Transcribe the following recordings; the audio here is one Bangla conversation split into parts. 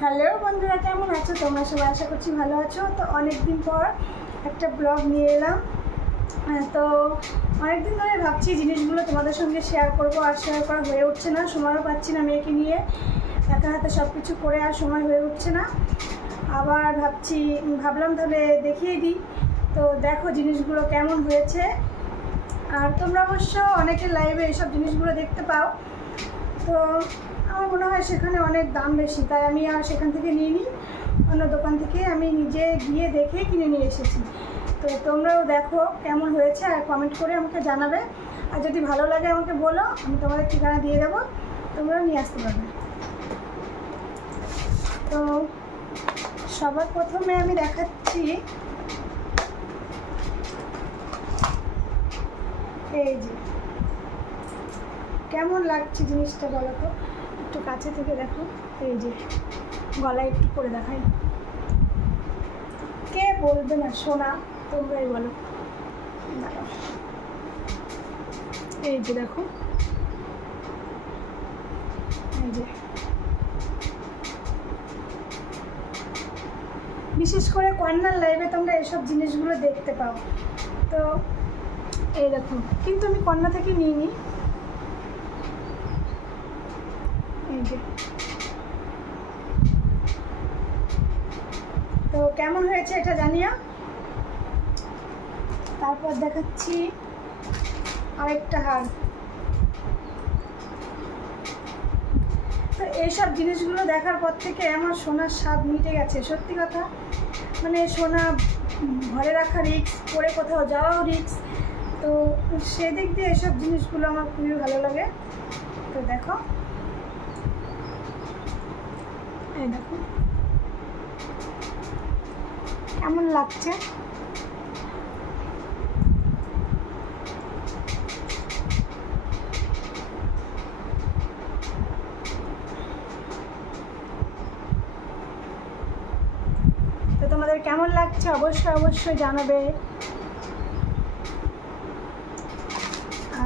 হ্যালো বন্ধুরা, কেমন আছো তোমরা সবাই? আশা করছি ভালো আছো। তো অনেক দিন পর একটা ব্লগ নিয়ে এলাম। তো অনেক দিন ধরে ভাবছি জিনিসগুলো তোমাদের সঙ্গে শেয়ার করবো, আর শেয়ার করা হয়ে উঠছে না, সময়ও পাচ্ছি না। মেয়েকে নিয়ে একা হাতে সব কিছু করে আর সময় হয়ে উঠছে না। আবার ভাবলাম তাহলে দেখিয়ে দিই। তো দেখো জিনিসগুলো কেমন হয়েছে। আর তোমরা অবশ্য অনেকে লাইভে এইসব জিনিসগুলো দেখতে পাও। তো আমার মনে হয় সেখানে অনেক দাম বেশি, তাই আমি আর সেখান থেকে নিইনি, অন্য দোকান থেকে আমি নিজে গিয়ে দেখে কিনে নিয়ে এসেছি। তো তোমরাও দেখো কেমন হয়েছে আর কমেন্ট করে আমাকে জানাবে। আর যদি ভালো লাগে আমাকে বলো, আমি তোমাদের ঠিকানা দিয়ে দেবো, তোমরাও নিয়ে আসতে পারবে। তো সবার প্রথমে আমি দেখাচ্ছি এই যে কেমন লাগছে জিনিসটা বলো তো, একটু কাছে থেকে দেখো। এই যে গলায় একটু করে দেখাই, কে বলবে না সোনা, তোমরাই বলো। এই যে দেখো, এই যে বিশেষ করে কর্নার লাইভে তোমরা এসব জিনিসগুলো দেখতে পাও। তো এই দেখো, কিন্তু আমি কর্নার থেকে নিইনি। এই যে, তো কেমন হয়েছে এটা জানিও। তারপর দেখাচ্ছি আরেকটা হার। তো এইসব জিনিসগুলো দেখার পর থেকে আমার সোনার স্বাদ মিটে গেছে, সত্যি কথা। মানে সোনা ঘরে রাখা রিস্ক, পরে কোথাও যাওয়াও রিস্ক। তো সেদিক দিয়ে এসব জিনিসগুলো আমার খুবই ভালো লাগে। তো দেখো, এই দেখো কেমন লাগছে। তো তোমাদের কেমন লাগছে অবশ্যই জানাবে।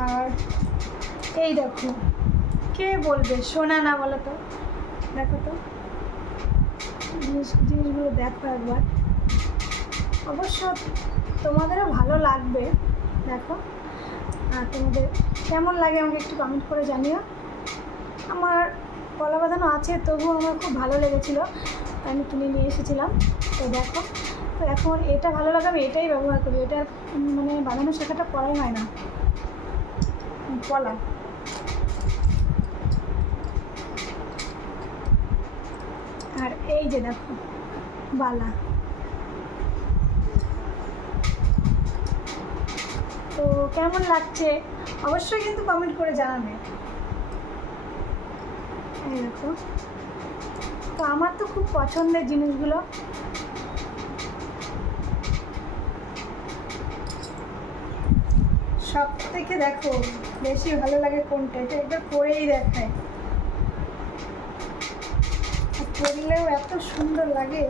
আর এই দেখো, কে বলবে সোনা না বলো তো। দেখো তো জিনিসগুলো দেখো একবার, অবশ্য তোমাদেরও ভালো লাগবে। দেখো, আর তোমাদের কেমন লাগে আমাকে একটু কমেন্ট করে জানিও। আমার গলা বাঁধানো আছে, তবুও আমার খুব ভালো লেগেছিলো, তাই আমি কিনে নিয়ে এসেছিলাম। তো দেখো, তো এখন এটা ভালো লাগে, আমি এটাই ব্যবহার করি। এটার মানে বাঁধানো শাখাটা পরাই হয় না, পলা। আর এই যে দেখো বালা। তো কেমন লাগছে অবশ্যই কিন্তু কমেন্ট করে জানাবে। এই দেখো, তো আমার তো খুব পছন্দের জিনিসগুলো। সব থেকে দেখো বেশি ভালো লাগে কোনটা, এটা একবার পরেই দেখায়, পরলেও এত সুন্দর লাগে।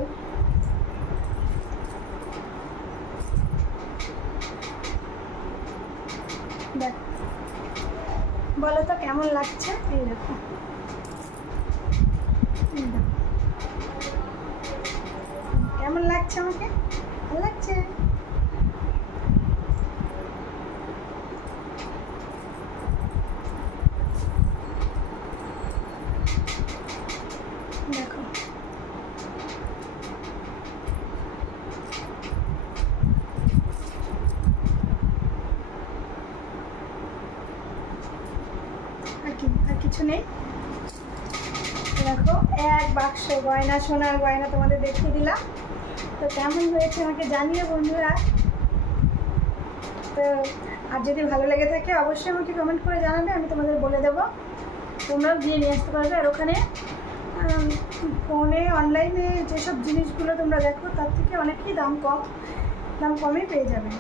দেখো, বলো তো কেমন লাগছে। এই দেখো, কেমন লাগছে আমাকে? ভালো লাগছে। দেখো, আর কিছু নেই। দেখো এক বাক্স গয়না, সোনার গয়না তোমাদের দেখিয়ে দিলাম। তো কেমন হয়েছে আমাকে জানিও বন্ধুরা। তো আর যদি ভালো লেগে থাকে অবশ্যই আমাকে কমেন্ট করে জানাবে, আমি তোমাদের বলে দেবো, তোমরাও গিয়ে নিয়ে আসতে পারবে। আর ওখানে ফোনে অনলাইনে যেসব জিনিসগুলো তোমরা দেখো তার থেকে অনেকই দাম কমে পেয়ে যাবে।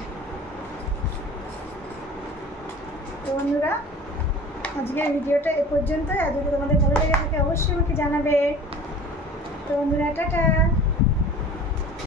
তো বন্ধুরা, আজকের ভিডিওটা এ পর্যন্তই। আর যদি তোমাদের ভালো লেগে থাকে অবশ্যই আমাকে জানাবে। তো বন্ধুরা, টাটা।